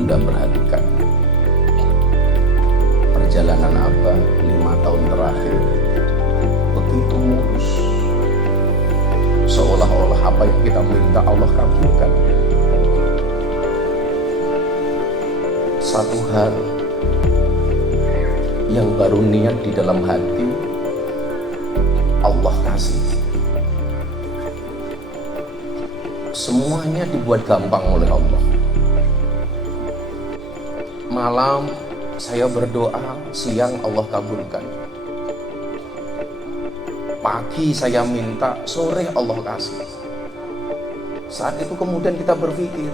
Bunda perhatikan perjalanan Abah 5 tahun terakhir begitu mulus, seolah-olah apa yang kita minta Allah kabulkan. Satu hal yang baru niat di dalam hati Allah kasih. Semuanya dibuat gampang oleh Allah. Malam saya berdoa, siang Allah kabulkan. Pagi saya minta, sore Allah kasih. Saat itu kemudian kita berpikir,